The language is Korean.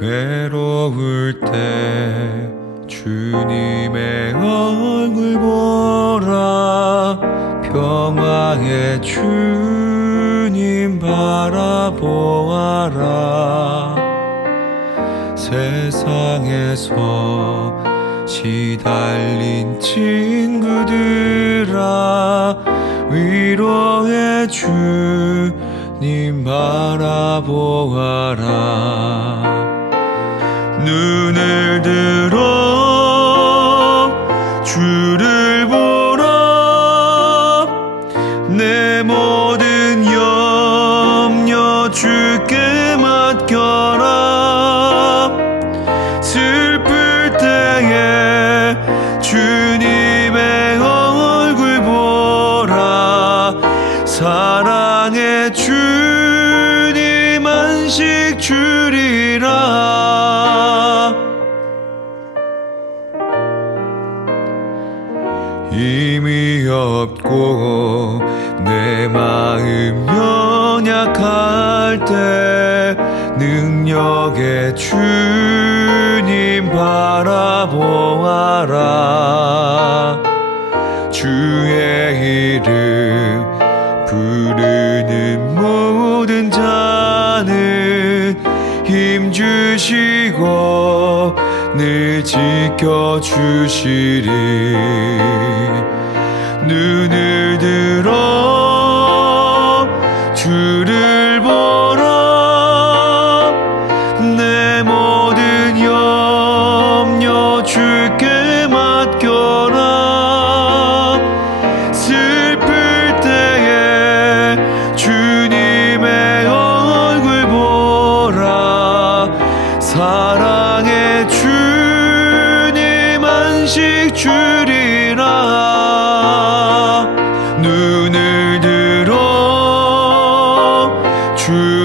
외로울 때 주님의 얼굴 보라. 평화의 주님 바라보아라. 세상에서 시달린 친구들아 위로의 주님 바라보아라 주께 맡겨라. 슬플 때에 주님의 얼굴 보라. 사랑의 주님 안식 주리라. 힘이 없고 내 마음 연약할 때 능력의 주님 바라보아라. 주의 이름 부르는 모든 자는 힘 주시고 늘 지켜 주시리. 눈을 들어 안식 주리라. 눈을 들어 주